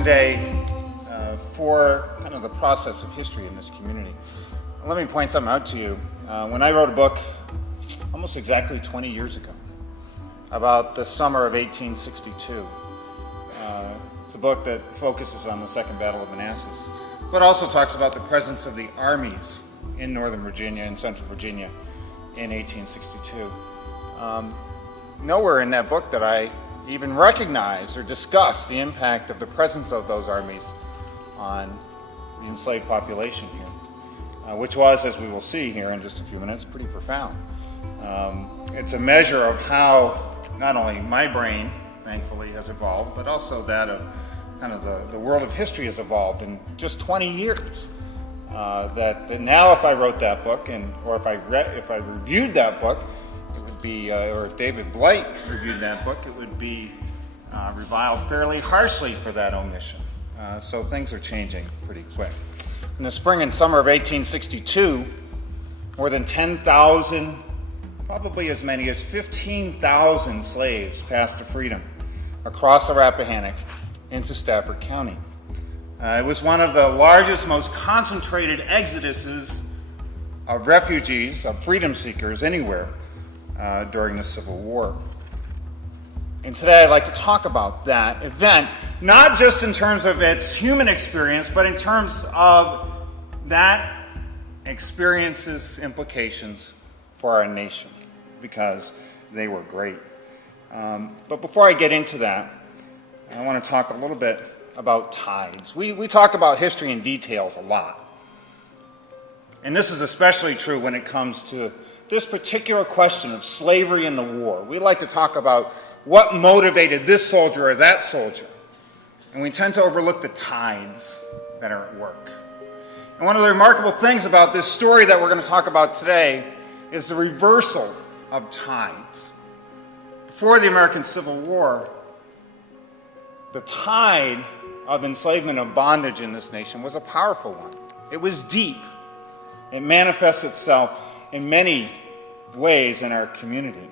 important day for kind of the process of history in this community. Let me point something out to you. When I wrote a book almost exactly 20 years ago about the summer of 1862, it's a book that focuses on the Second Battle of Manassas, but also talks about the presence of the armies in Northern Virginia and Central Virginia in 1862. Nowhere in that book that I even recognize or discuss the impact of the presence of those armies on the enslaved population here, which was, as we will see here in just a few minutes, pretty profound. It's a measure of how not only my brain, thankfully, has evolved, but also that of kind of the world of history has evolved in just 20 years. That now if I wrote that book, or if I reviewed that book, it would be, or if David Blight reviewed that book, it would be reviled fairly harshly for that omission. So things are changing pretty quick. In the spring and summer of 1862, more than 10,000, probably as many as 15,000 slaves passed to freedom across the Rappahannock into Stafford County. It was one of the largest, most concentrated exoduses of refugees, of freedom seekers anywhere during the Civil War. And today I'd like to talk about that event, not just in terms of its human experience, but in terms of that experience's implications for our nation, because they were great. But before I get into that, I want to talk a little bit about tides. We talk about history in details a lot. And this is especially true when it comes to this particular question of slavery in the war. We like to talk about what motivated this soldier or that soldier. And we tend to overlook the tides that are at work. And one of the remarkable things about this story that we're going to talk about today is the reversal of tides. Before the American Civil War, the tide of enslavement and bondage in this nation was a powerful one. It was deep. It manifests itself in many ways in our community.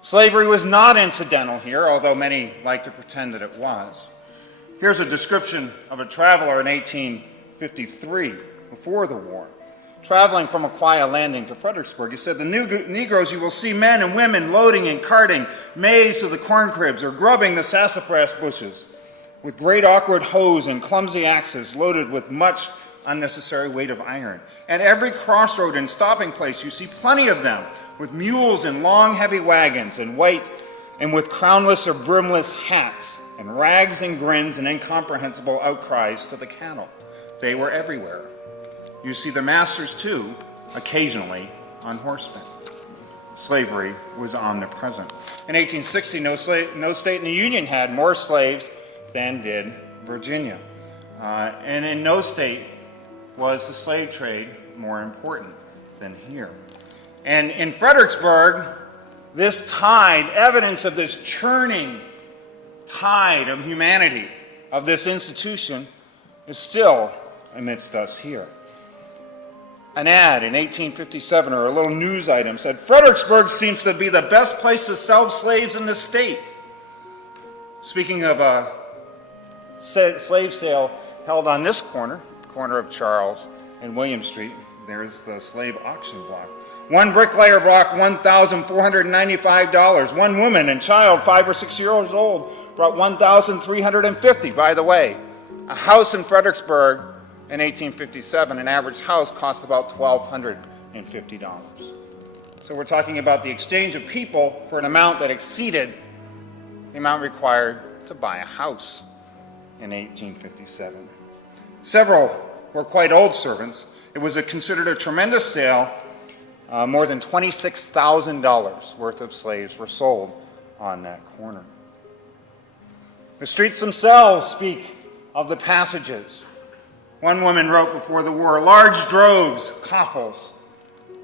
Slavery was not incidental here, although many like to pretend that it was. Here's a description of a traveler in 1853, before the war, traveling from Aquia Landing to Fredericksburg. He said, "The Negroes, you will see men and women loading and carting maize to the corn cribs or grubbing the sassafras bushes with great awkward hoes and clumsy axes loaded with much unnecessary weight of iron. At every crossroad and stopping place you see plenty of them, with mules and long heavy wagons and white and with crownless or brimless hats and rags and grins and incomprehensible outcries to the cattle. They were everywhere. You see the masters too, occasionally on horseback." Slavery was omnipresent. In 1860, no state in the Union had more slaves than did Virginia. And in no state was the slave trade more important than here. And in Fredericksburg, this tide, evidence of this churning tide of humanity, of this institution, is still amidst us here. An ad in 1857, or a little news item, said, "Fredericksburg seems to be the best place to sell slaves in the state." Speaking of a slave sale held on this corner of Charles and William Street, there's the slave auction block. One bricklayer brought $1,495. One woman and child, 5 or 6 years old, brought $1,350. By the way, a house in Fredericksburg in 1857, an average house cost about $1,250. So we're talking about the exchange of people for an amount that exceeded the amount required to buy a house in 1857. Several were quite old servants. It was considered a tremendous sale. More than $26,000 worth of slaves were sold on that corner. The streets themselves speak of the passages. One woman wrote before the war, "Large droves, coffles,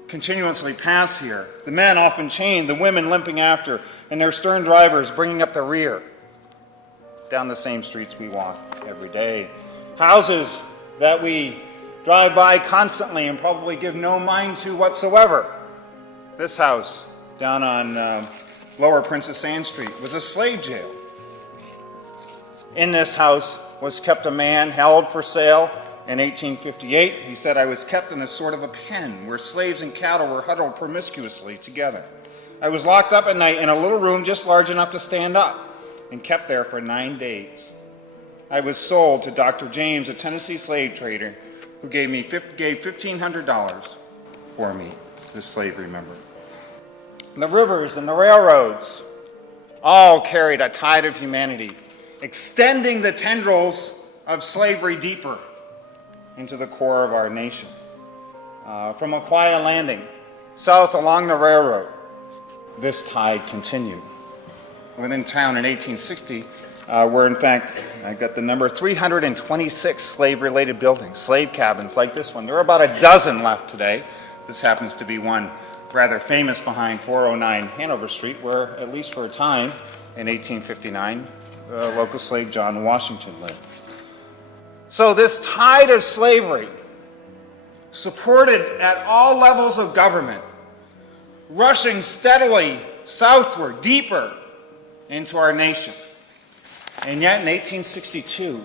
continuously pass here. The men often chained, the women limping after, and their stern drivers bringing up the rear." Down the same streets we walk every day. Houses that we drive by constantly and probably give no mind to whatsoever. This house down on Lower Princess Anne Street was a slave jail. In this house was kept a man held for sale in 1858. He said, "I was kept in a sort of a pen where slaves and cattle were huddled promiscuously together. I was locked up at night in a little room just large enough to stand up and kept there for 9 days. I was sold to Dr. James, a Tennessee slave trader, who gave $1,500 for me," this slavery member. The rivers and the railroads all carried a tide of humanity, extending the tendrils of slavery deeper into the core of our nation. From Aquia Landing, south along the railroad, this tide continued. Within town in 1860, were in fact, I got the number, 326 slave-related buildings, slave cabins like this one. There are about a dozen left today. This happens to be one rather famous behind 409 Hanover Street, where, at least for a time, in 1859, the local slave John Washington lived. So this tide of slavery, supported at all levels of government, rushing steadily southward, deeper into our nation. And yet in 1862,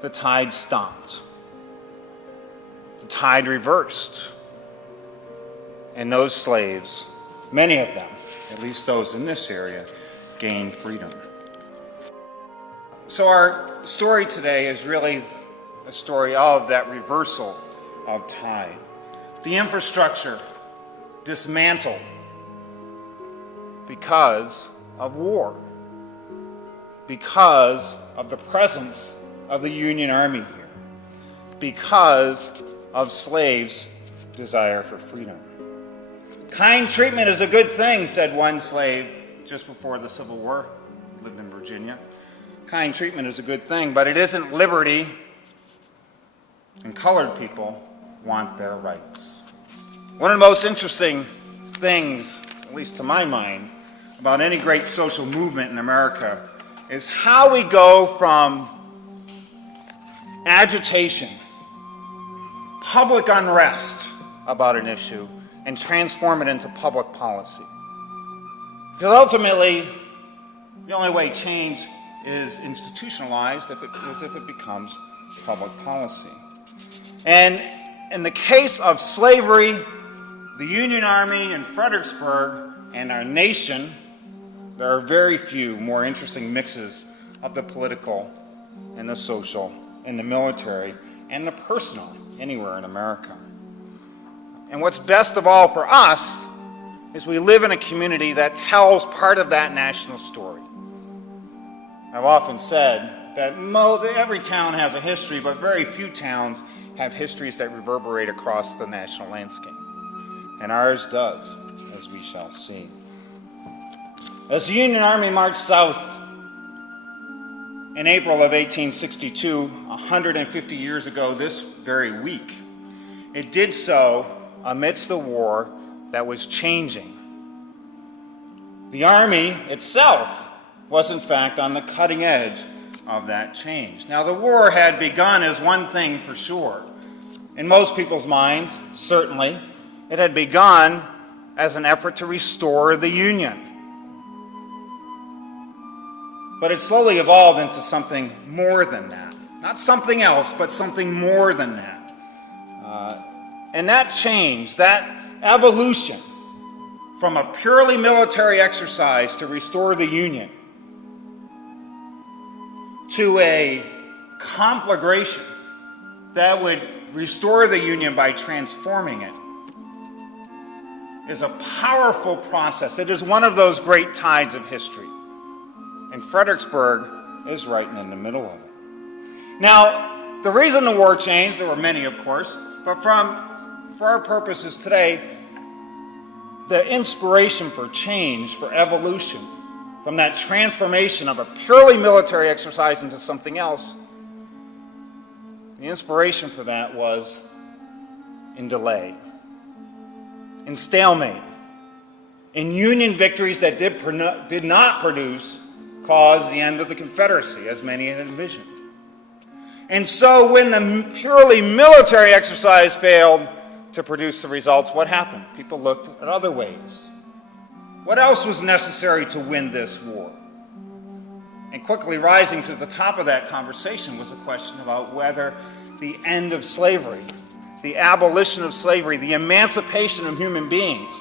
the tide stopped. The tide reversed. And those slaves, many of them, at least those in this area, gained freedom. So our story today is really a story of that reversal of tide. The infrastructure dismantled because of war, because of the presence of the Union Army here, because of slaves' desire for freedom. "Kind treatment is a good thing," said one slave just before the Civil War, lived in Virginia. "Kind treatment is a good thing, but it isn't liberty, and colored people want their rights." One of the most interesting things, at least to my mind, about any great social movement in America is how we go from agitation, public unrest about an issue, and transform it into public policy. Because ultimately, the only way change is institutionalized is if it becomes public policy. And in the case of slavery, the Union Army in Fredericksburg, and our nation, there are very few more interesting mixes of the political and the social and the military and the personal anywhere in America. And what's best of all for us is we live in a community that tells part of that national story. I've often said that every town has a history, but very few towns have histories that reverberate across the national landscape. And ours does, as we shall see. As the Union Army marched south in April of 1862, 150 years ago this very week, it did so amidst a war that was changing. The Army itself was in fact on the cutting edge of that change. Now the war had begun as one thing for sure. In most people's minds, certainly, it had begun as an effort to restore the Union. But it slowly evolved into something more than that. Not something else, but something more than that. And that change, that evolution from a purely military exercise to restore the Union to a conflagration that would restore the Union by transforming it is a powerful process. It is one of those great tides of history. And Fredericksburg is right in the middle of it. Now, the reason the war changed, there were many, of course, but for our purposes today, the inspiration for change, for evolution, from that transformation of a purely military exercise into something else, the inspiration for that was in delay, in stalemate, in Union victories that did not cause the end of the Confederacy, as many had envisioned. And so when the purely military exercise failed to produce the results, what happened? People looked at other ways. What else was necessary to win this war? And quickly rising to the top of that conversation was a question about whether the end of slavery, the abolition of slavery, the emancipation of human beings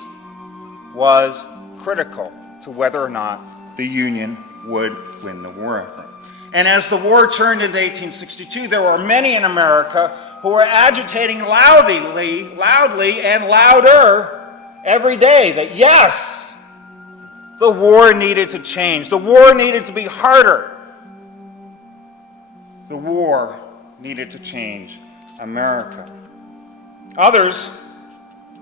was critical to whether or not the Union would win the war effort. And as the war turned into 1862, there were many in America who were agitating loudly and louder every day that yes, the war needed to change. The war needed to be harder. The war needed to change America. Others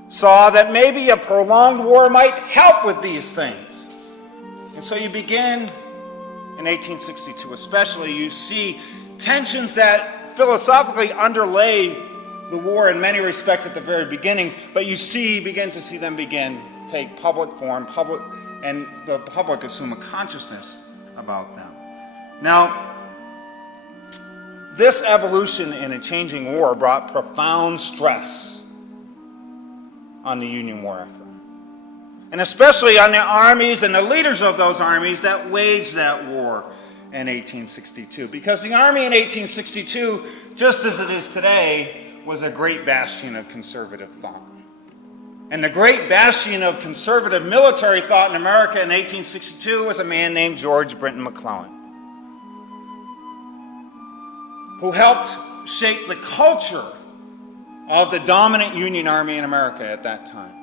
saw that maybe a prolonged war might help with these things. And so you begin, in 1862 especially, you see tensions that philosophically underlay the war in many respects at the very beginning, but you begin to see them take public form, and the public assume a consciousness about them. Now, this evolution in a changing war brought profound stress on the Union war effort, and especially on the armies and the leaders of those armies that waged that war in 1862. Because the Army in 1862, just as it is today, was a great bastion of conservative thought. And the great bastion of conservative military thought in America in 1862 was a man named George Brinton McClellan, who helped shape the culture of the dominant Union Army in America at that time.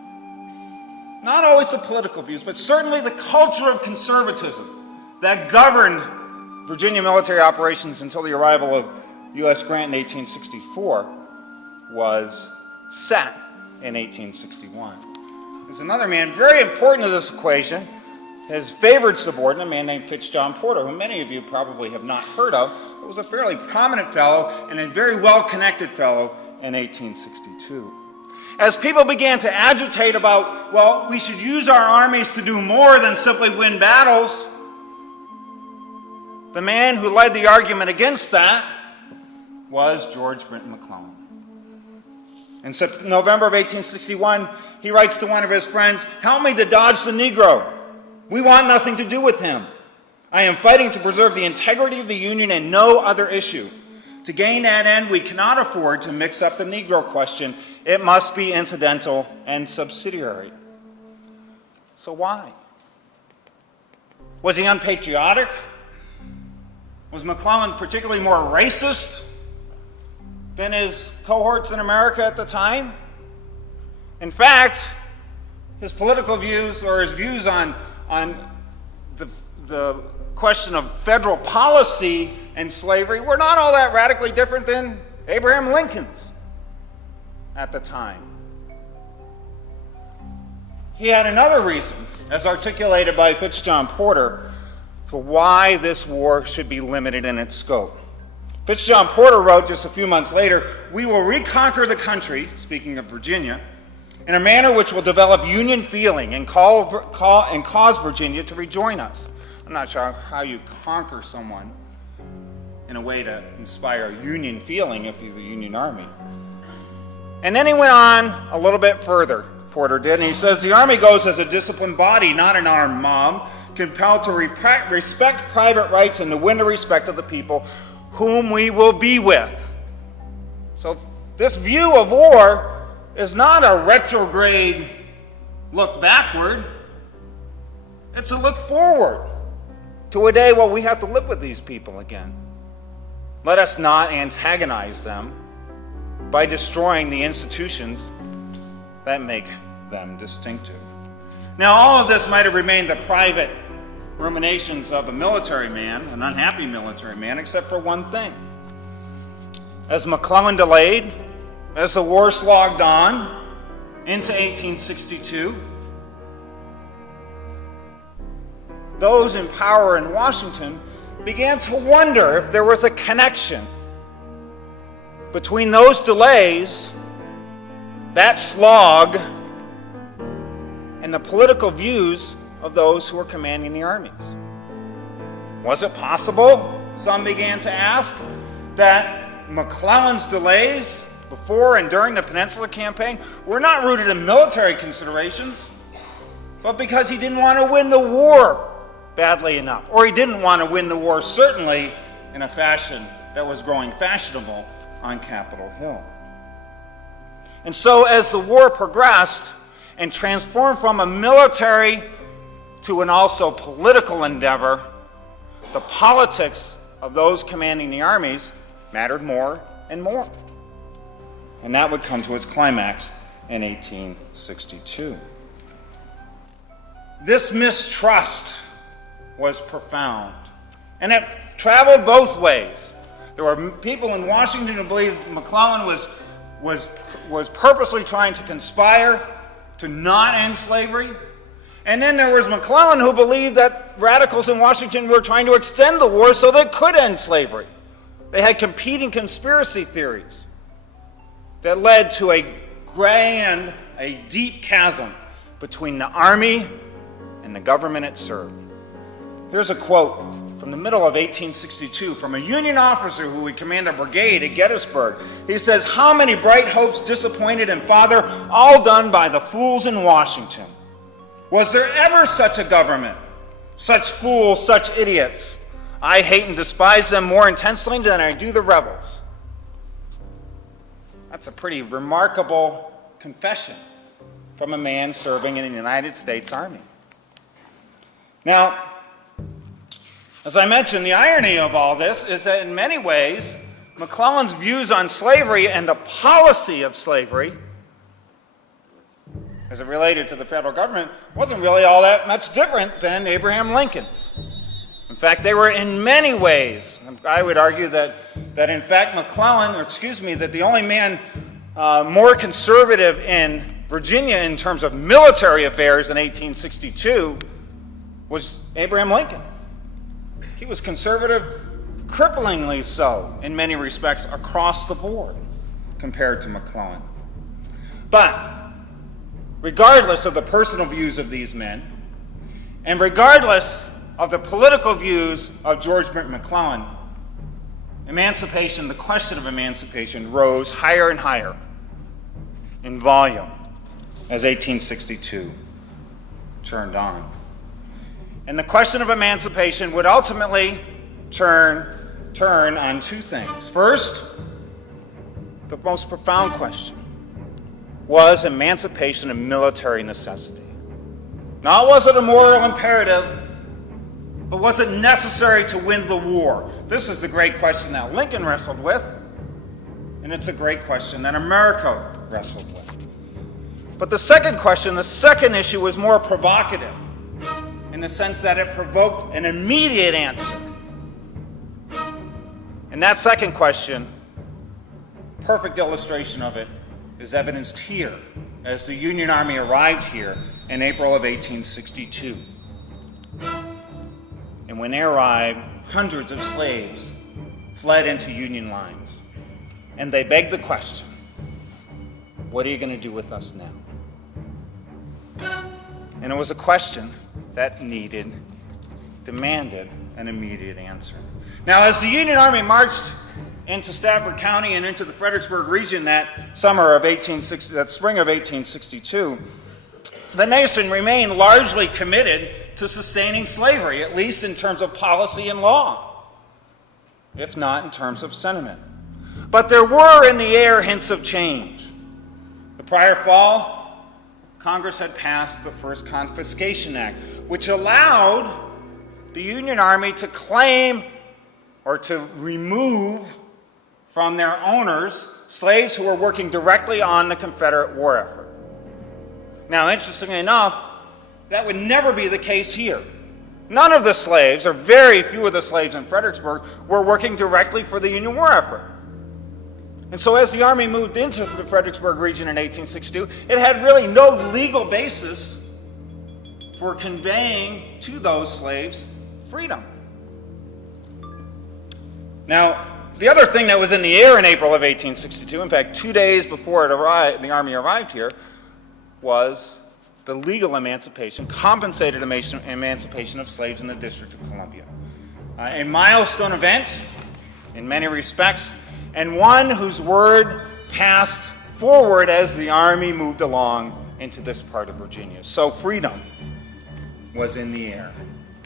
Not always the political views, but certainly the culture of conservatism that governed Virginia military operations until the arrival of U.S. Grant in 1864 was set in 1861. There's another man very important to this equation, his favored subordinate, a man named John Porter, who many of you probably have not heard of, but was a fairly prominent fellow and a very well-connected fellow in 1862. As people began to agitate about, well, we should use our armies to do more than simply win battles, the man who led the argument against that was George Brinton McClellan. In November of 1861, he writes to one of his friends, "Help me to dodge the Negro. We want nothing to do with him. I am fighting to preserve the integrity of the Union and no other issue. To gain that end, we cannot afford to mix up the Negro question. It must be incidental and subsidiary." So why? Was he unpatriotic? Was McClellan particularly more racist than his cohorts in America at the time? In fact, his political views, or his views on the question of federal policy and slavery, were not all that radically different than Abraham Lincoln's at the time. He had another reason, as articulated by John Porter, for why this war should be limited in its scope. John Porter wrote just a few months later, "We will reconquer the country," speaking of Virginia, "in a manner which will develop Union feeling and cause Virginia to rejoin us." I'm not sure how you conquer someone in a way to inspire Union feeling if you're the Union Army. And then he went on a little bit further, Porter did, and he says, "The Army goes as a disciplined body, not an armed mob, compelled to respect private rights and to win the respect of the people whom we will be with." So this view of war is not a retrograde look backward. It's a look forward to a day where we have to live with these people again. Let us not antagonize them by destroying the institutions that make them distinctive. Now, all of this might have remained the private ruminations of a military man, an unhappy military man, except for one thing. As McClellan delayed, as the war slogged on into 1862, those in power in Washington began to wonder if there was a connection between those delays, that slog, and the political views of those who were commanding the armies. Was it possible, some began to ask, that McClellan's delays before and during the Peninsula Campaign were not rooted in military considerations, but because he didn't want to win the war badly enough. Or he didn't want to win the war, certainly in a fashion that was growing fashionable on Capitol Hill. And so as the war progressed and transformed from a military to an also political endeavor, the politics of those commanding the armies mattered more and more. And that would come to its climax in 1862. This mistrust was profound, and it traveled both ways. There were people in Washington who believed McClellan was purposely trying to conspire to not end slavery. And then there was McClellan who believed that radicals in Washington were trying to extend the war so they could end slavery. They had competing conspiracy theories that led to a deep chasm between the army and the government it served. Here's a quote from the middle of 1862 from a Union officer who would command a brigade at Gettysburg. He says, "How many bright hopes disappointed in father, all done by the fools in Washington. Was there ever such a government? Such fools, such idiots. I hate and despise them more intensely than I do the rebels." That's a pretty remarkable confession from a man serving in the United States Army. Now, as I mentioned, the irony of all this is that in many ways, McClellan's views on slavery and the policy of slavery, as it related to the federal government, wasn't really all that much different than Abraham Lincoln's. In fact, they were in many ways, I would argue that in fact that the only man more conservative in Virginia in terms of military affairs in 1862 was Abraham Lincoln. He was conservative, cripplingly so in many respects across the board compared to McClellan. But regardless of the personal views of these men, and regardless of the political views of George Benton McClellan, the question of emancipation rose higher and higher in volume as 1862 turned on. And the question of emancipation would ultimately turn on two things. First, the most profound question: was emancipation a military necessity? Not was it a moral imperative, but was it necessary to win the war? This is the great question that Lincoln wrestled with, and it's a great question that America wrestled with. But the second question, the second issue, was more provocative in the sense that it provoked an immediate answer. And that second question, perfect illustration of it, is evidenced here as the Union Army arrived here in April of 1862. And when they arrived, hundreds of slaves fled into Union lines. And they begged the question, what are you going to do with us now? And it was a question that demanded an immediate answer. Now, as the Union Army marched into Stafford County and into the Fredericksburg region that spring of 1862, the nation remained largely committed to sustaining slavery, at least in terms of policy and law, if not in terms of sentiment. But there were in the air hints of change. The prior fall, Congress had passed the first Confiscation Act, which allowed the Union Army to claim or to remove from their owners slaves who were working directly on the Confederate war effort. Now, interestingly enough, that would never be the case here. None of the slaves, or very few of the slaves in Fredericksburg, were working directly for the Union war effort. And so as the Army moved into the Fredericksburg region in 1862, it had really no legal basis for conveying to those slaves freedom. Now, the other thing that was in the air in April of 1862, in fact, 2 days before the Army arrived here, was the legal emancipation, compensated emancipation of slaves in the District of Columbia. A milestone event in many respects, and one whose word passed forward as the Army moved along into this part of Virginia. So freedom was in the air.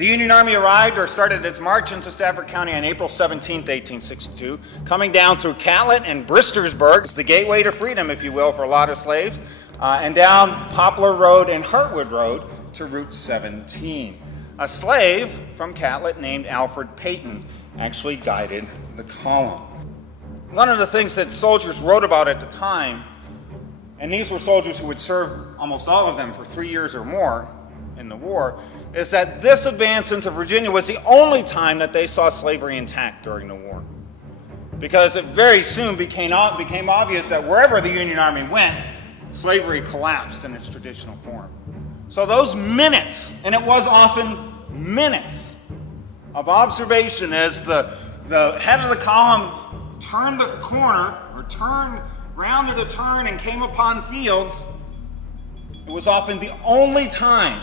The Union Army arrived or started its march into Stafford County on April 17, 1862, coming down through Catlett and Fredericksburg. It's the gateway to freedom, if you will, for a lot of slaves, and down Poplar Road and Hartwood Road to Route 17. A slave from Catlett named Alfred Peyton actually guided the column. One of the things that soldiers wrote about at the time, and these were soldiers who would serve, almost all of them, for 3 years or more in the war, is that this advance into Virginia was the only time that they saw slavery intact during the war. Because it very soon became obvious that wherever the Union Army went, slavery collapsed in its traditional form. So those minutes, and it was often minutes, of observation as the head of the column turned the corner, or rounded a turn and came upon fields, it was often the only time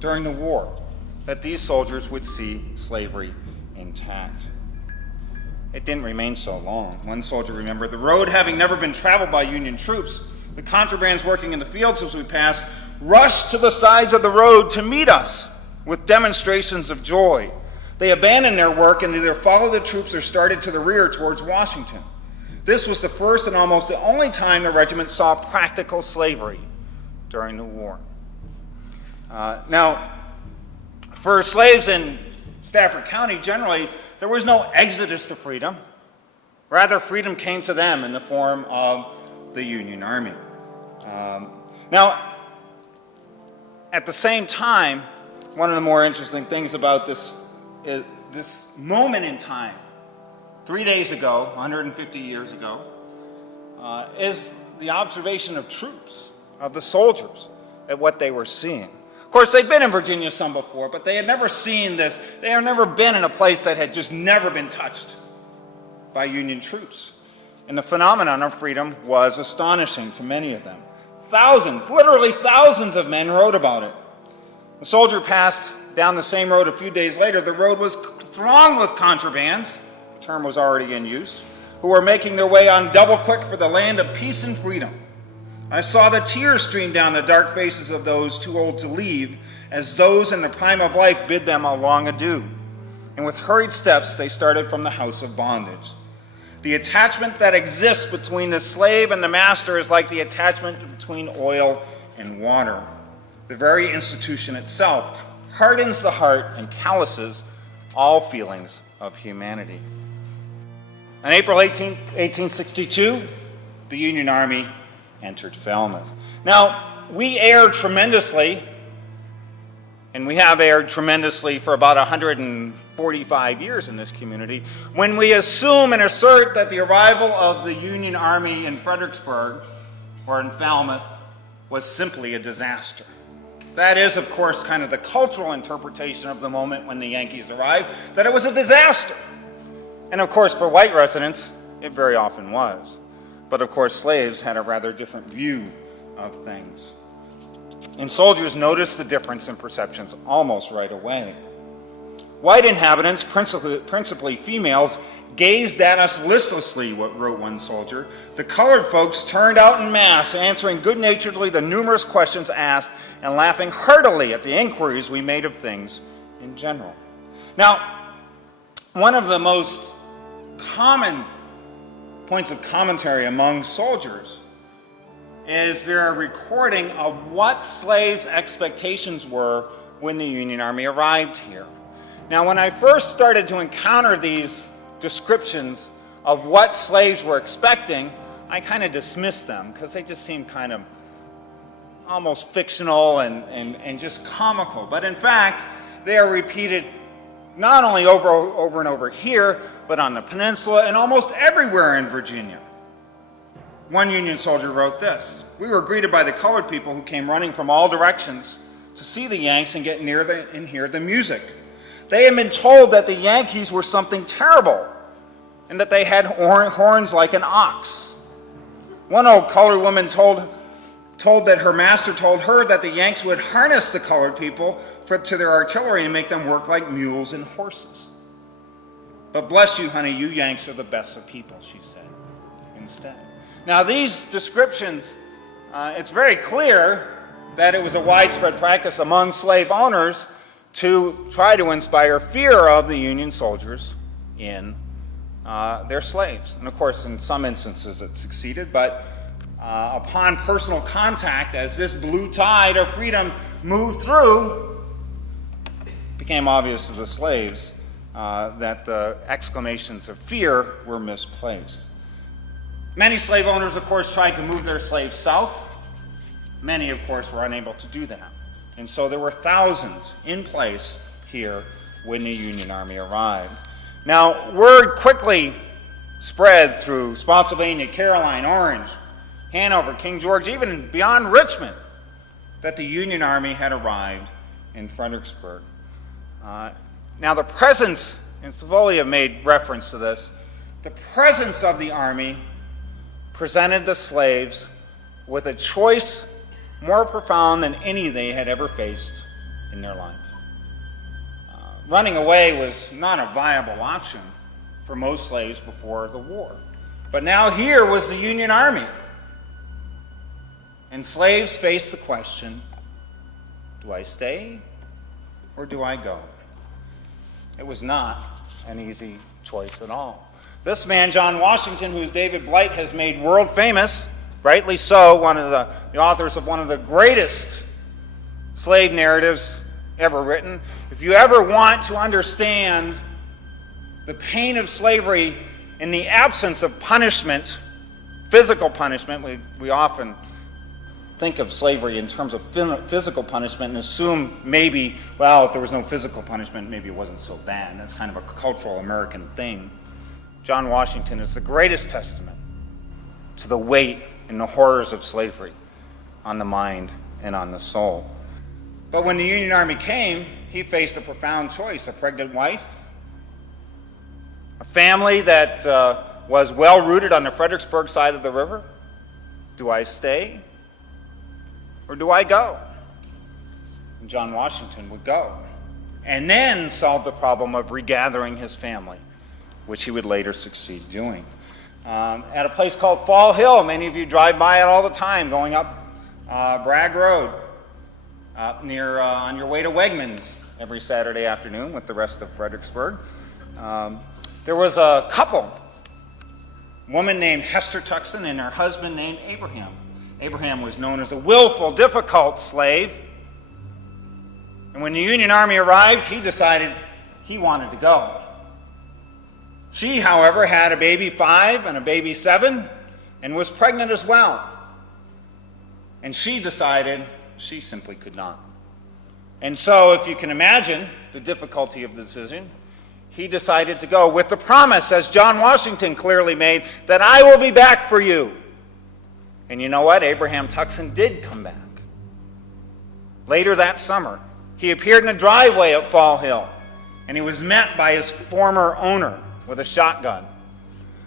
during the war that these soldiers would see slavery intact. It didn't remain so long. One soldier remembered, the road having never been traveled by Union troops, the contrabands working in the fields as we passed rushed to the sides of the road to meet us with demonstrations of joy. They abandoned their work and either followed the troops or started to the rear towards Washington. This was the first and almost the only time the regiment saw practical slavery during the war. Now, for slaves in Stafford County, generally, there was no exodus to freedom. Rather, freedom came to them in the form of the Union Army. Now, at the same time, one of the more interesting things about this moment in time, 3 days ago, 150 years ago, is the observation of troops, of the soldiers, at what they were seeing. Of course, they'd been in Virginia some before, but they had never seen this. They had never been in a place that had just never been touched by Union troops. And the phenomenon of freedom was astonishing to many of them. Thousands, literally thousands of men wrote about it. The soldier passed down the same road a few days later. The road was thronged with contrabands, the term was already in use, who were making their way on double quick for the land of peace and freedom. I saw the tears stream down the dark faces of those too old to leave, as those in the prime of life bid them a long adieu. And with hurried steps, they started from the house of bondage. The attachment that exists between the slave and the master is like the attachment between oil and water. The very institution itself hardens the heart and calluses all feelings of humanity. On April 18, 1862, the Union Army entered Falmouth. Now, we erred tremendously, and we have erred tremendously for about 145 years in this community, when we assume and assert that the arrival of the Union Army in Fredericksburg or in Falmouth was simply a disaster. That is, of course, kind of the cultural interpretation of the moment when the Yankees arrived, that it was a disaster. And of course, for white residents, it very often was. But of course, slaves had a rather different view of things. And soldiers noticed the difference in perceptions almost right away. White inhabitants, principally females, gazed at us listlessly, wrote one soldier. The colored folks turned out en masse, answering good-naturedly the numerous questions asked and laughing heartily at the inquiries we made of things in general. Now, one of the most common points of commentary among soldiers is their recording of what slaves' expectations were when the Union Army arrived here. Now, when I first started to encounter these descriptions of what slaves were expecting, I kind of dismissed them because they just seemed kind of almost fictional and just comical. But in fact, they are repeated not only over and over here, but on the peninsula and almost everywhere in Virginia. One Union soldier wrote this: "We were greeted by the colored people who came running from all directions to see the Yanks and get near and hear the music. They had been told that the Yankees were something terrible and that they had horns like an ox. One old colored woman told that her master told her that the Yanks would harness the colored people to their artillery and make them work like mules and horses. But bless you, honey, you Yanks are the best of people," she said instead. Now, these descriptions, it's very clear that it was a widespread practice among slave owners to try to inspire fear of the Union soldiers in their slaves. And of course, in some instances it succeeded, but upon personal contact, as this blue tide of freedom moved through, it became obvious to the slaves that the exclamations of fear were misplaced. Many slave owners, of course, tried to move their slaves south. Many, of course, were unable to do that. And so there were thousands in place here when the Union Army arrived. Now, word quickly spread through Spotsylvania, Caroline, Orange, Hanover, King George, even beyond Richmond, that the Union Army had arrived in Fredericksburg. Now, the presence, and Savolia made reference to this, the presence of the Army presented the slaves with a choice more profound than any they had ever faced in their life. Running away was not a viable option for most slaves before the war. But now here was the Union Army. And slaves faced the question, do I stay or do I go? It was not an easy choice at all. This man, John Washington, who David Blight has made world famous, rightly so, one of the authors of one of the greatest slave narratives ever written. If you ever want to understand the pain of slavery in the absence of punishment, physical punishment, we often think of slavery in terms of physical punishment and assume maybe, well, if there was no physical punishment, maybe it wasn't so bad. That's kind of a cultural American thing. John Washington is the greatest testament to the weight and the horrors of slavery on the mind and on the soul. But when the Union Army came, he faced a profound choice: a pregnant wife, a family that was well rooted on the Fredericksburg side of the river. Do I stay or do I go? And John Washington would go, and then solve the problem of regathering his family, which he would later succeed doing. At a place called Fall Hill, many of you drive by it all the time, going up Bragg Road, near on your way to Wegmans every Saturday afternoon with the rest of Fredericksburg. There was a couple, a woman named Hester Tuckson and her husband named Abraham. Abraham was known as a willful, difficult slave. And when the Union Army arrived, he decided he wanted to go. She, however, had a baby 5 and a baby 7 and was pregnant as well. And she decided she simply could not. And so, if you can imagine the difficulty of the decision, he decided to go with the promise, as John Washington clearly made, that I will be back for you. And you know what? Abraham Tuckson did come back. Later that summer, he appeared in a driveway at Fall Hill, and he was met by his former owner with a shotgun.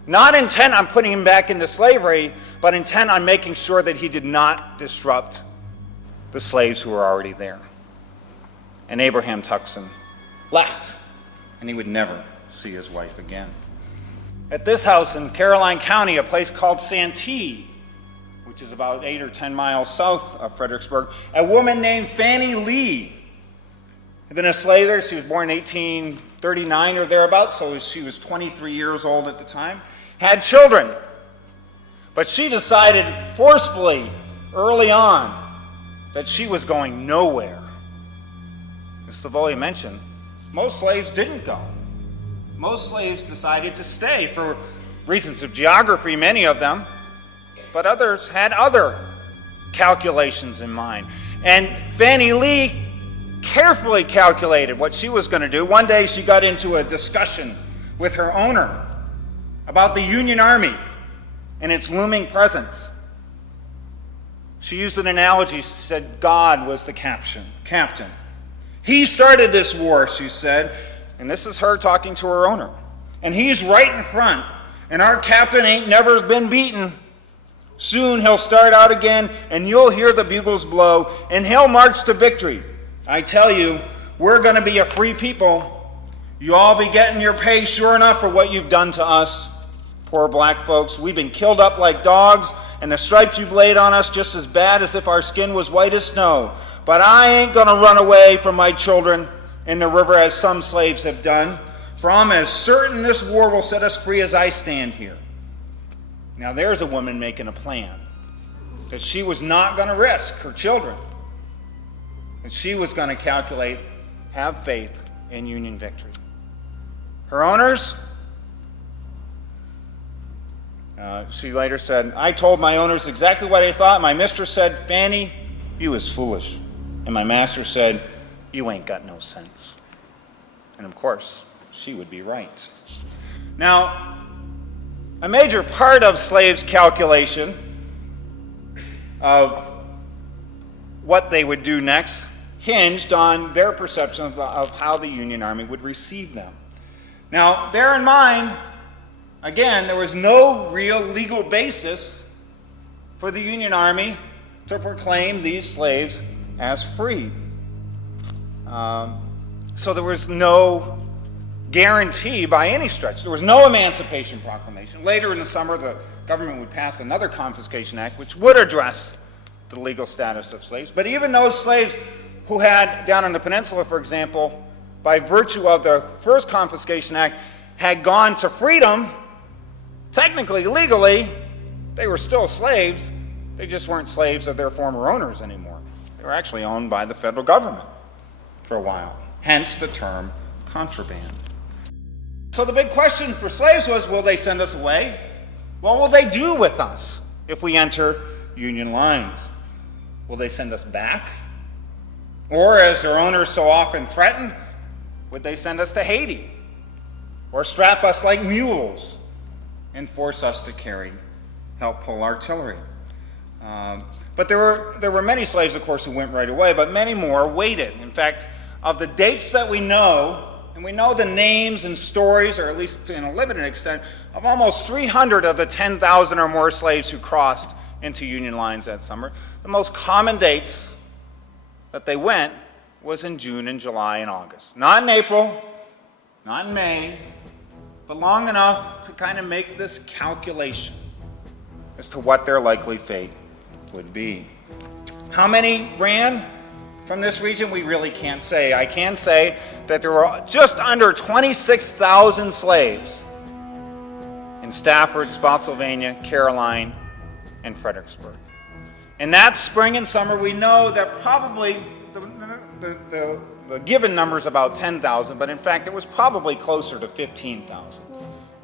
Not intent on putting him back into slavery, but intent on making sure that he did not disrupt the slaves who were already there. And Abraham Tuckson left, and he would never see his wife again. At this house in Caroline County, a place called Santee, which is about 8 or 10 miles south of Fredericksburg, a woman named Fannie Lee had been a slave there. She was born in 1839 or thereabouts, so she was 23 years old at the time, had children. But she decided forcefully early on that she was going nowhere. As Savolia mentioned, most slaves didn't go. Most slaves decided to stay for reasons of geography, many of them, but others had other calculations in mind. And Fannie Lee carefully calculated what she was going to do. One day she got into a discussion with her owner about the Union Army and its looming presence. She used an analogy. She said God was the captain. He started this war, she said, and this is her talking to her owner. And he's right in front, and our captain ain't never been beaten. Soon he'll start out again, and you'll hear the bugles blow, and he'll march to victory. I tell you, we're going to be a free people. You all be getting your pay sure enough for what you've done to us. Poor black folks, we've been killed up like dogs, and the stripes you've laid on us just as bad as if our skin was white as snow. But I ain't going to run away from my children. in the river as some slaves have done, for I'm as certain this war will set us free as I stand here. Now there's a woman making a plan that she was not going to risk her children, that she was going to calculate, have faith in Union victory. Her owners, she later said, I told my owners exactly what I thought. My mistress said, Fanny, you is foolish. And my master said, you ain't got no sense. And of course, she would be right. Now, a major part of slaves' calculation of what they would do next hinged on their perception of how the Union Army would receive them. Now, bear in mind, again, there was no real legal basis for the Union Army to proclaim these slaves as free. So there was no guarantee by any stretch. There was no Emancipation Proclamation. Later in the summer, the government would pass another Confiscation Act, which would address the legal status of slaves. But even those slaves who had, down on the peninsula, for example, by virtue of the first Confiscation Act, had gone to freedom, technically, legally, they were still slaves. They just weren't slaves of their former owners anymore. They were actually owned by the federal government for a while, hence the term contraband. So the big question for slaves was, will they send us away? What will they do with us if we enter Union lines? Will they send us back? Or, as their owners so often threatened, would they send us to Haiti? Or strap us like mules and force us to help pull artillery? But there were many slaves, of course, who went right away, but many more waited. In fact, of the dates that we know, and we know the names and stories, or at least in a limited extent, of almost 300 of the 10,000 or more slaves who crossed into Union lines that summer. The most common dates that they went was in June and July and August. Not in April, not in May, but long enough to kind of make this calculation as to what their likely fate would be. How many ran from this region? We really can't say. I can say that there were just under 26,000 slaves in Stafford, Spotsylvania, Caroline, and Fredericksburg. In that spring and summer, we know that probably the given number is about 10,000, but in fact it was probably closer to 15,000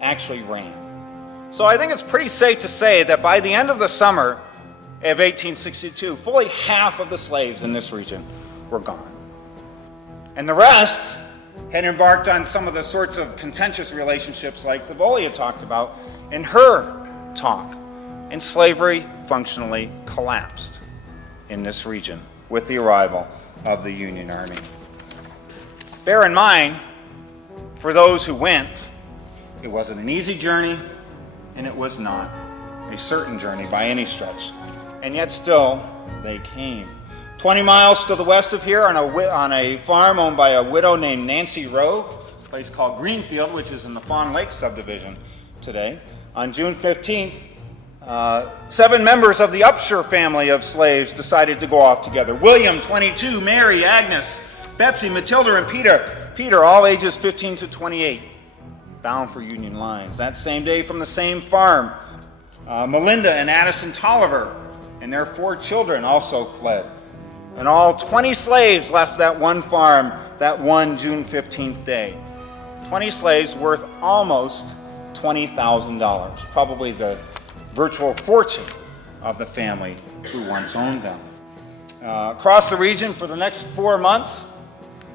actually ran. So I think it's pretty safe to say that by the end of the summer of 1862, fully half of the slaves in this region were gone. And the rest had embarked on some of the sorts of contentious relationships like Livolia talked about in her talk. And slavery functionally collapsed in this region with the arrival of the Union Army. Bear in mind, for those who went, it wasn't an easy journey, and it was not a certain journey by any stretch. And yet still, they came. 20 miles to the west of here, on a farm owned by a widow named Nancy Rowe, a place called Greenfield, which is in the Fawn Lake subdivision today. On June 15th, 7 members of the Upshur family of slaves decided to go off together. William, 22, Mary, Agnes, Betsy, Matilda, and Peter, all ages 15 to 28, bound for Union lines. That same day, from the same farm, Melinda and Addison Tolliver and their 4 children also fled. And all 20 slaves left that one farm that one June 15th day. 20 slaves worth almost $20,000, probably the virtual fortune of the family who once owned them. Across the region for the next 4 months,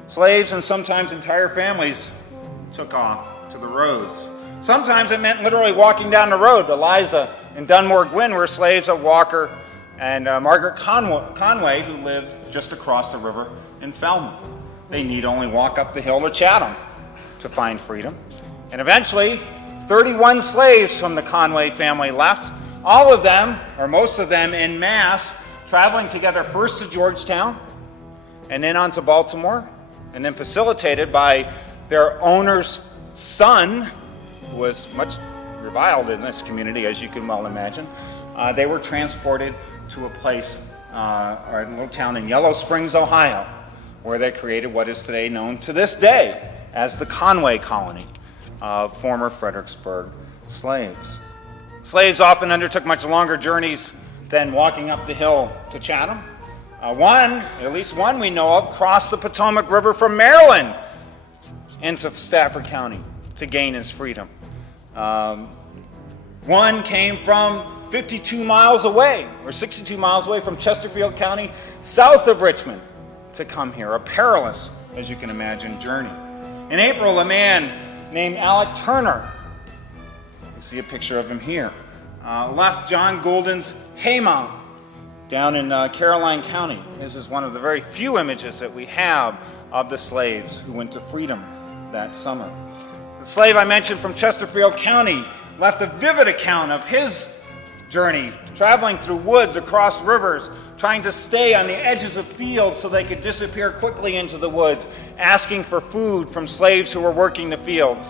slaves and sometimes entire families took off to the roads. Sometimes it meant literally walking down the road. Eliza and Dunmore Gwynn were slaves of Walker and Margaret Conway, who lived just across the river in Falmouth. They need only walk up the hill to Chatham to find freedom. And eventually, 31 slaves from the Conway family left, all of them, or most of them en masse, traveling together first to Georgetown and then on to Baltimore, and then facilitated by their owner's son, who was much reviled in this community, as you can well imagine. They were transported to a place, or a little town in Yellow Springs, Ohio, where they created what is today known to this day as the Conway Colony of former Fredericksburg slaves. Slaves often undertook much longer journeys than walking up the hill to Chatham. At least one we know of, crossed the Potomac River from Maryland into Stafford County to gain his freedom. One came from 52 miles away, or 62 miles away from Chesterfield County, south of Richmond, to come here. A perilous, as you can imagine, journey. In April, a man named Alec Turner, you see a picture of him here, left John Goulden's Haymount down in Caroline County. This is one of the very few images that we have of the slaves who went to freedom that summer. The slave I mentioned from Chesterfield County left a vivid account of his journey, traveling through woods, across rivers, trying to stay on the edges of fields so they could disappear quickly into the woods, asking for food from slaves who were working the fields.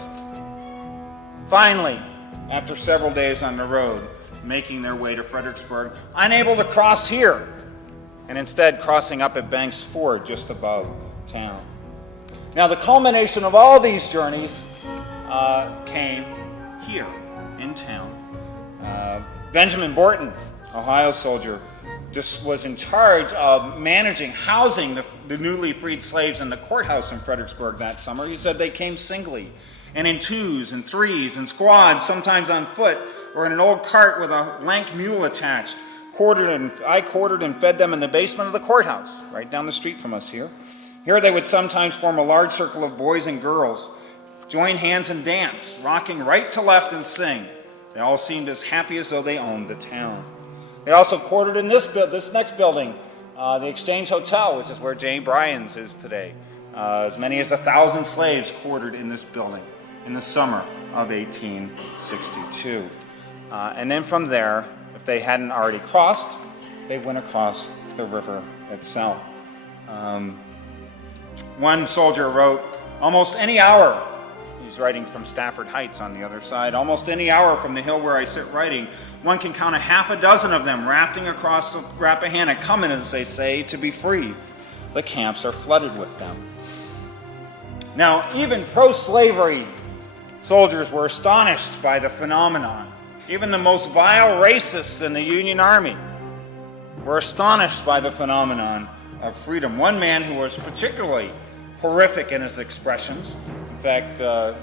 Finally, after several days on the road, making their way to Fredericksburg, unable to cross here, and instead crossing up at Banks Ford just above town. Now, the culmination of all these journeys came here in town. Benjamin Borton, Ohio soldier, just was in charge of managing, housing the newly freed slaves in the courthouse in Fredericksburg that summer. He said they came singly, and in twos and threes and squads, sometimes on foot or in an old cart with a lank mule attached. I quartered and fed them in the basement of the courthouse, right down the street from us here. Here they would sometimes form a large circle of boys and girls, join hands and dance, rocking right to left and sing. They all seemed as happy as though they owned the town. They also quartered in this next building, the Exchange Hotel, which is where Jay Bryan's is today. As many as 1,000 slaves quartered in this building in the summer of 1862. And then from there, if they hadn't already crossed, they went across the river itself. One soldier wrote, "Almost any hour," he's writing from Stafford Heights on the other side, "almost any hour from the hill where I sit writing, one can count a half a dozen of them rafting across the Rappahannock, coming, as they say, to be free. The camps are flooded with them." Now, even pro-slavery soldiers were astonished by the phenomenon. Even the most vile racists in the Union Army were astonished by the phenomenon of freedom. One man who was particularly horrific in his expressions, in fact, the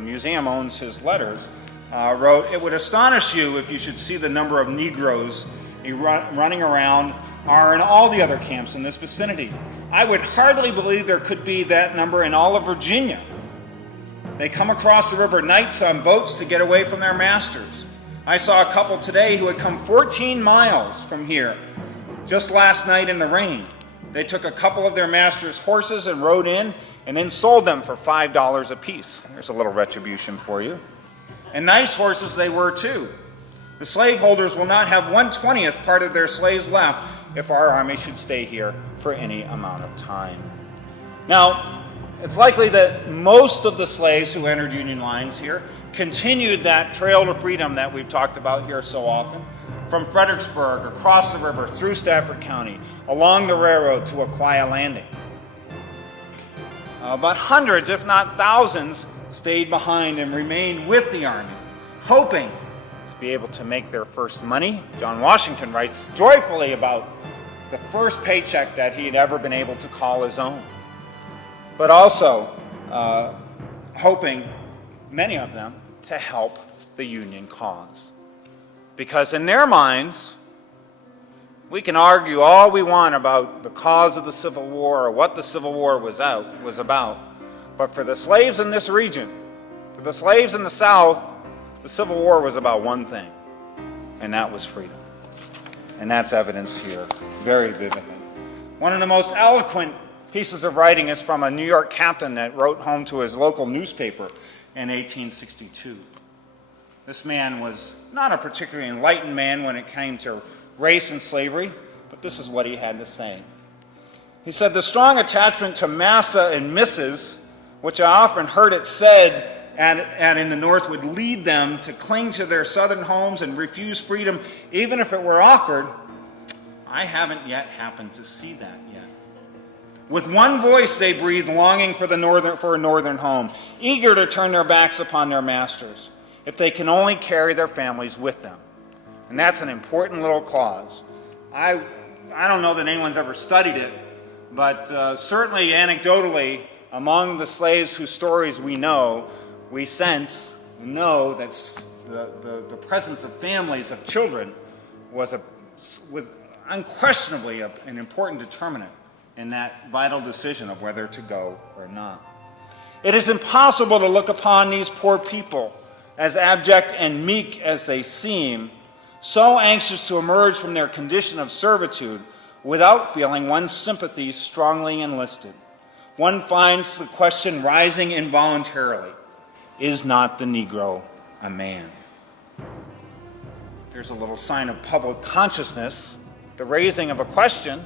museum owns his letters, wrote, "It would astonish you if you should see the number of Negroes running around are in all the other camps in this vicinity. I would hardly believe there could be that number in all of Virginia. They come across the river nights on boats to get away from their masters. I saw a couple today who had come 14 miles from here just last night in the rain. They took a couple of their masters' horses and rode in and then sold them for $5 apiece. There's a little retribution for you. And nice horses they were too. The slaveholders will not have 1/20th part of their slaves left if our army should stay here for any amount of time." Now, it's likely that most of the slaves who entered Union lines here continued that trail to freedom that we've talked about here so often, from Fredericksburg, across the river, through Stafford County, along the railroad to Aquia Landing. But hundreds, if not thousands, stayed behind and remained with the Army, hoping to be able to make their first money. John Washington writes joyfully about the first paycheck that he had ever been able to call his own, but also hoping, many of them, to help the Union cause. Because in their minds, we can argue all we want about the cause of the Civil War or what the Civil War was about, but for the slaves in this region, for the slaves in the South, the Civil War was about one thing, and that was freedom. And that's evidenced here very vividly. One of the most eloquent pieces of writing is from a New York captain that wrote home to his local newspaper in 1862. This man was not a particularly enlightened man when it came to race and slavery, but this is what he had to say. He said, "The strong attachment to massa and misses, which I often heard it said and in the North would lead them to cling to their southern homes and refuse freedom even if it were offered, I haven't yet happened to see that yet. With one voice they breathed, longing for a northern home, eager to turn their backs upon their masters, if they can only carry their families with them. And that's an important little clause. I don't know that anyone's ever studied it, but certainly anecdotally, among the slaves whose stories we know, we know that the presence of families, of children, was unquestionably an important determinant in that vital decision of whether to go or not. It is impossible to look upon these poor people, as abject and meek as they seem, so anxious to emerge from their condition of servitude, without feeling one's sympathies strongly enlisted. One finds the question rising involuntarily: is not the Negro a man? There's a little sign of public consciousness, the raising of a question.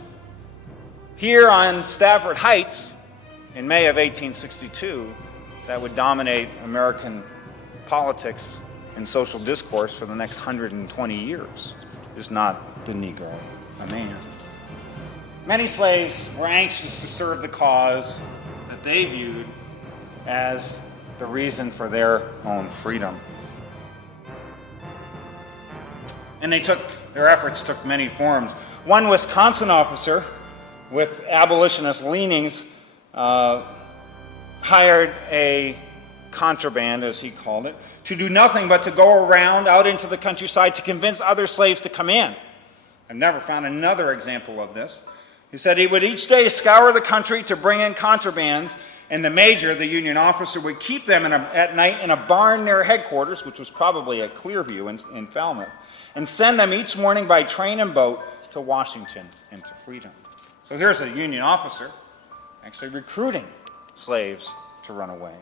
Here on Stafford Heights, in May of 1862, that would dominate American politics and social discourse for the next 120 years. Is not the Negro a man? Many slaves were anxious to serve the cause that they viewed as the reason for their own freedom. And their efforts took many forms. One Wisconsin officer with abolitionist leanings hired a contraband, as he called it, to do nothing but to go around out into the countryside to convince other slaves to come in. I've never found another example of this. He said he would each day scour the country to bring in contrabands, and the major, the Union officer, would keep them at night in a barn near headquarters, which was probably at Clearview in Falmouth, and send them each morning by train and boat to Washington and to freedom. So here's a Union officer actually recruiting slaves to run away.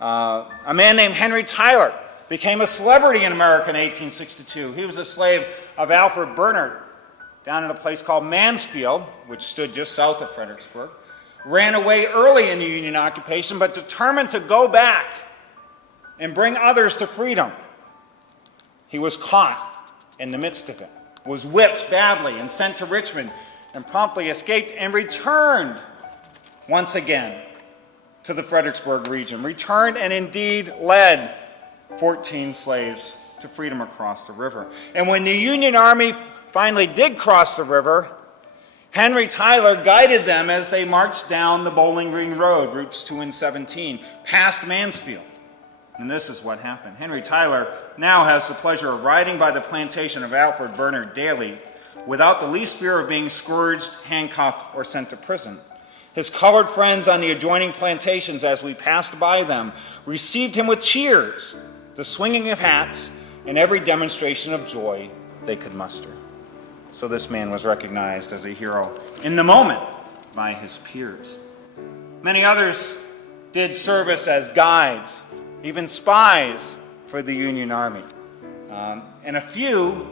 A man named Henry Tyler became a celebrity in America in 1862. He was a slave of Alfred Bernard down in a place called Mansfield, which stood just south of Fredericksburg. Ran away early in the Union occupation, but determined to go back and bring others to freedom. He was caught in the midst of it, was whipped badly and sent to Richmond, and promptly escaped and returned once again to the Fredericksburg region. Returned and indeed led 14 slaves to freedom across the river. And when the Union Army finally did cross the river, Henry Tyler guided them as they marched down the Bowling Green Road, routes 2 and 17, past Mansfield. And this is what happened. Henry Tyler now has the pleasure of riding by the plantation of Alfred Bernard daily without the least fear of being scourged, handcuffed, or sent to prison. His colored friends on the adjoining plantations, as we passed by them, received him with cheers, the swinging of hats, and every demonstration of joy they could muster. So this man was recognized as a hero in the moment by his peers. Many others did service as guides, even spies for the Union Army. And a few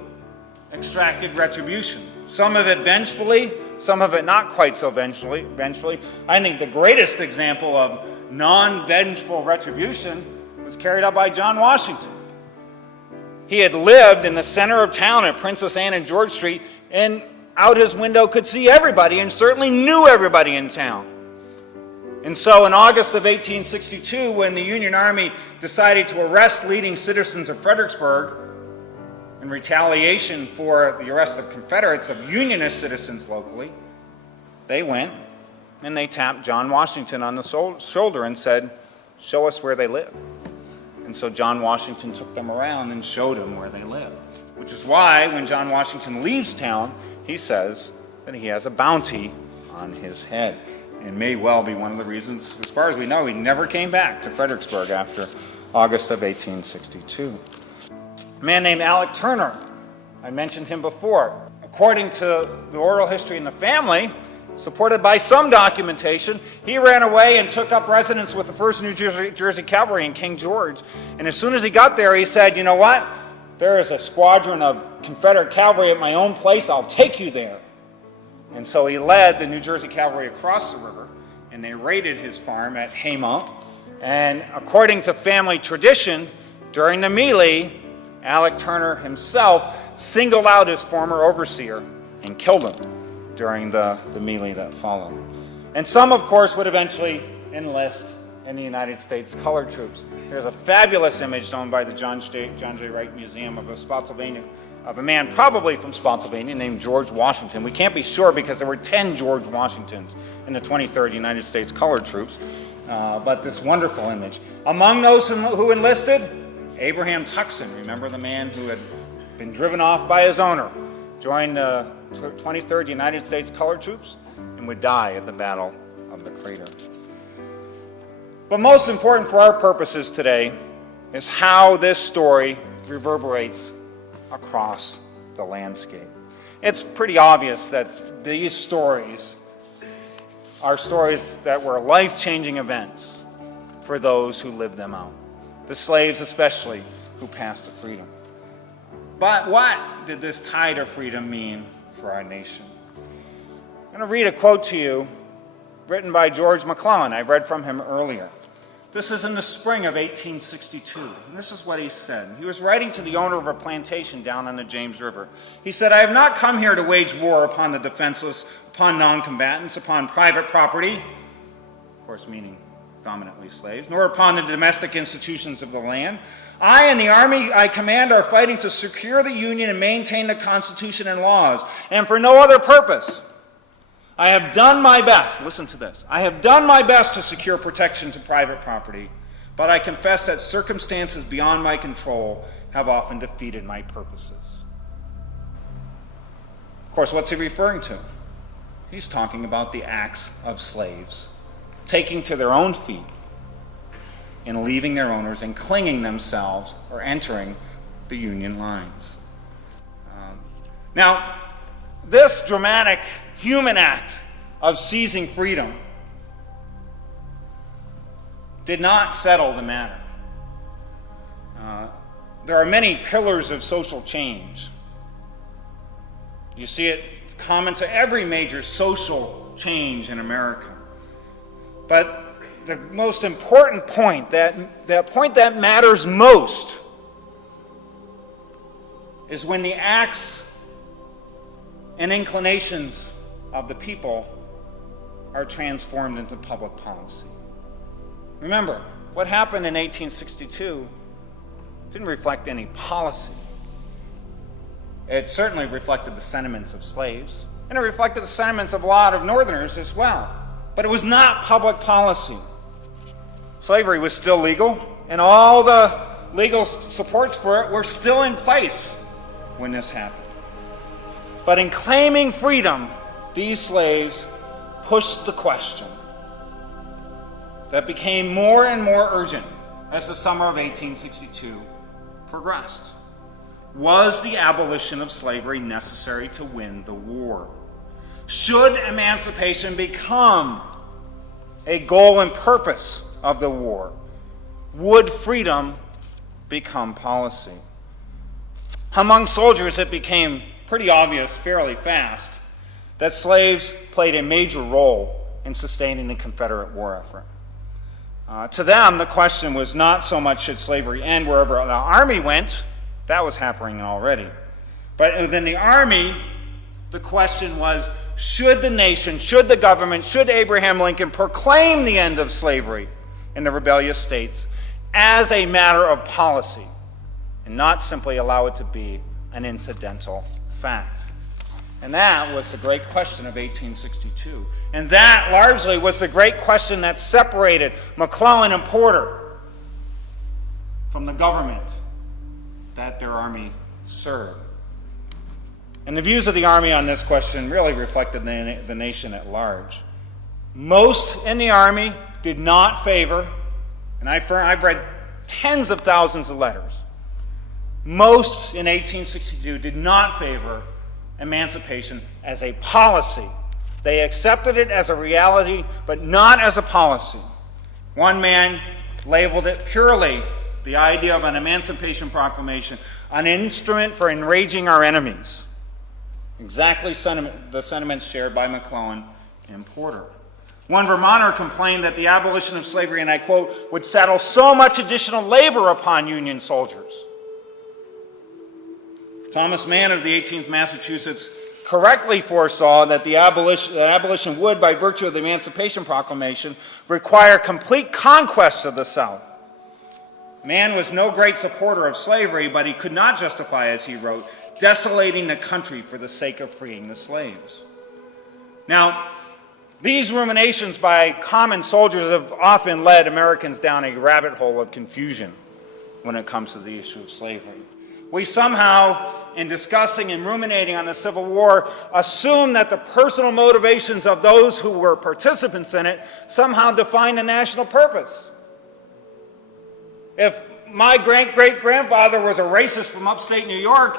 extracted retribution. Some of it vengefully, some of it not quite so vengefully. I think the greatest example of non-vengeful retribution was carried out by John Washington. He had lived in the center of town at Princess Anne and George Street, and out his window could see everybody and certainly knew everybody in town. And so in August of 1862, when the Union Army decided to arrest leading citizens of Fredericksburg in retaliation for the arrest of Confederates, of Unionist citizens locally, they went and they tapped John Washington on the shoulder and said, "Show us where they live." And so John Washington took them around and showed them where they live. Which is why when John Washington leaves town, he says that he has a bounty on his head. And may well be one of the reasons, as far as we know, he never came back to Fredericksburg after August of 1862. A man named Alec Turner, I mentioned him before. According to the oral history in the family, supported by some documentation, he ran away and took up residence with the 1st New Jersey Cavalry in King George. And as soon as he got there, he said, "You know what? There is a squadron of Confederate cavalry at my own place. I'll take you there." And so he led the New Jersey Cavalry across the river, and they raided his farm at Haymount. And according to family tradition, during the melee, Alec Turner himself singled out his former overseer and killed him during the melee that followed. And some, of course, would eventually enlist in the United States colored troops. There's a fabulous image owned by the John J. Wright Museum of Spotsylvania, of a man probably from Spotsylvania named George Washington. We can't be sure because there were 10 George Washingtons in the 23rd United States colored troops. But this wonderful image. Among those who enlisted, Abraham Tuckson, remember the man who had been driven off by his owner, joined the 23rd United States colored troops and would die at the Battle of the Crater. But most important for our purposes today is how this story reverberates across the landscape. It's pretty obvious that these stories are stories that were life-changing events for those who lived them out, the slaves especially who passed to freedom. But what did this tide of freedom mean for our nation? I'm going to read a quote to you written by George McClellan. I read from him earlier. This is in the spring of 1862, and this is what he said. He was writing to the owner of a plantation down on the James River. He said, "I have not come here to wage war upon the defenseless, upon non-combatants, upon private property," of course meaning dominantly slaves, "nor upon the domestic institutions of the land. I and the army I command are fighting to secure the Union and maintain the Constitution and laws, and for no other purpose. I have done my best," listen to this, "I have done my best to secure protection to private property, but I confess that circumstances beyond my control have often defeated my purposes." Of course, what's he referring to? He's talking about the acts of slaves, taking to their own feet and leaving their owners and clinging themselves or entering the Union lines. Now, this dramatic human act of seizing freedom did not settle the matter. There are many pillars of social change. You see it common to every major social change in America. But the most important point, that point that matters most, is when the acts and inclinations of the people are transformed into public policy. Remember, what happened in 1862 didn't reflect any policy. It certainly reflected the sentiments of slaves, and it reflected the sentiments of a lot of Northerners as well. But it was not public policy. Slavery was still legal, and all the legal supports for it were still in place when this happened. But in claiming freedom, these slaves pushed the question that became more and more urgent as the summer of 1862 progressed. Was the abolition of slavery necessary to win the war? Should emancipation become a goal and purpose of the war? Would freedom become policy? Among soldiers, it became pretty obvious fairly fast that slaves played a major role in sustaining the Confederate war effort. To them, the question was not so much should slavery end wherever the army went. That was happening already. But within the army, the question was, should the nation, should the government, should Abraham Lincoln proclaim the end of slavery in the rebellious states as a matter of policy and not simply allow it to be an incidental fact? And that was the great question of 1862. And that largely was the great question that separated McClellan and Porter from the government that their army served. And the views of the army on this question really reflected the nation at large. Most in the army did not favor, and I've read tens of thousands of letters, most in 1862 did not favor emancipation as a policy. They accepted it as a reality, but not as a policy. One man labeled it purely the idea of an Emancipation Proclamation, an instrument for enraging our enemies. Exactly the sentiments shared by McClellan and Porter. One Vermonter complained that the abolition of slavery, and I quote, would saddle so much additional labor upon Union soldiers. Thomas Mann of the 18th Massachusetts correctly foresaw that the abolition would, by virtue of the Emancipation Proclamation, require complete conquest of the South. Man was no great supporter of slavery, but he could not justify, as he wrote, desolating the country for the sake of freeing the slaves. Now, these ruminations by common soldiers have often led Americans down a rabbit hole of confusion when it comes to the issue of slavery. We somehow, in discussing and ruminating on the Civil War, assume that the personal motivations of those who were participants in it somehow define the national purpose. If my great-great-grandfather was a racist from upstate New York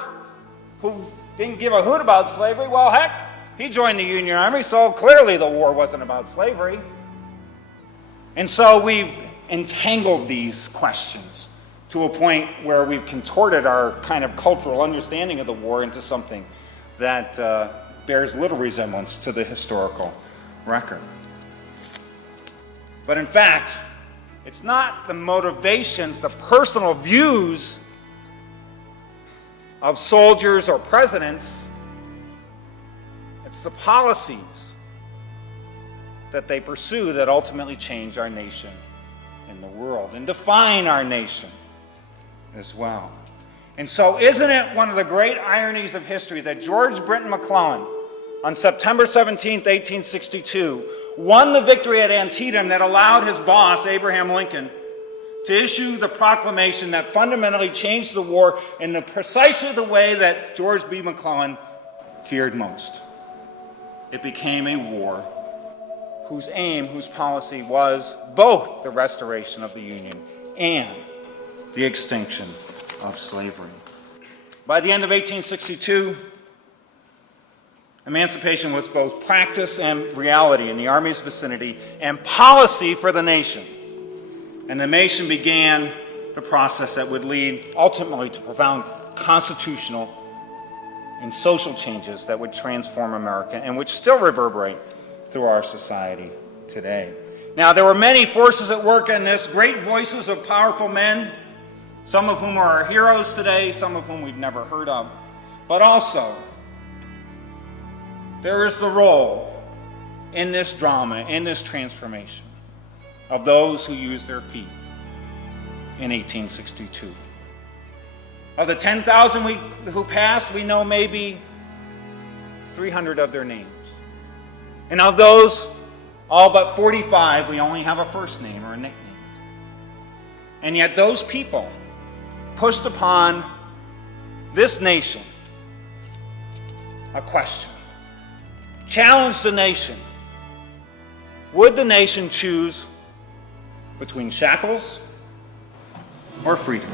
who didn't give a hoot about slavery, well, heck, he joined the Union Army, so clearly the war wasn't about slavery. And so we've entangled these questions to a point where we've contorted our kind of cultural understanding of the war into something that bears little resemblance to the historical record. But in fact, it's not the motivations, the personal views of soldiers or presidents. It's the policies that they pursue that ultimately change our nation and the world and define our nation as well. And so isn't it one of the great ironies of history that George Brinton McClellan, on September 17, 1862, won the victory at Antietam that allowed his boss, Abraham Lincoln, to issue the proclamation that fundamentally changed the war in precisely the way that George B. McClellan feared most. It became a war whose aim, whose policy was both the restoration of the Union and the extinction of slavery. By the end of 1862, emancipation was both practice and reality in the Army's vicinity and policy for the nation. And the nation began the process that would lead ultimately to profound constitutional and social changes that would transform America and which still reverberate through our society today. Now, there were many forces at work in this, great voices of powerful men, some of whom are our heroes today, some of whom we've never heard of. But also, there is the role in this drama, in this transformation, of those who used their feet in 1862. Of the 10,000 who passed, we know maybe 300 of their names. And of those, all but 45, we only have a first name or a nickname. And yet those people pushed upon this nation a question, challenged the nation. Would the nation choose between shackles or freedom?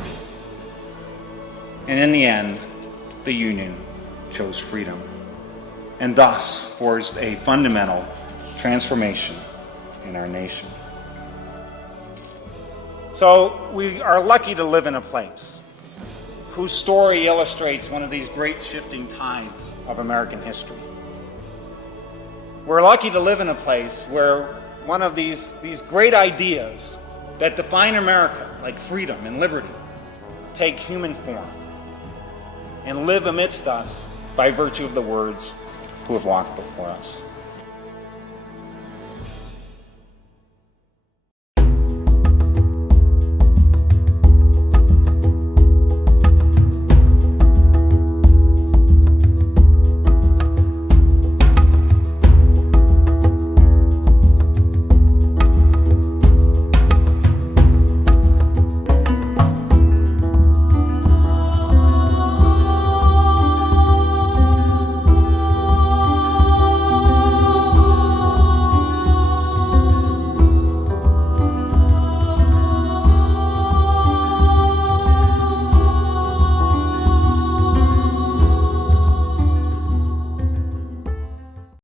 And in the end, the Union chose freedom, and thus forged a fundamental transformation in our nation. So we are lucky to live in a place whose story illustrates one of these great shifting tides of American history. We're lucky to live in a place where one of these great ideas that define America, like freedom and liberty, take human form and live amidst us by virtue of the words who have walked before us.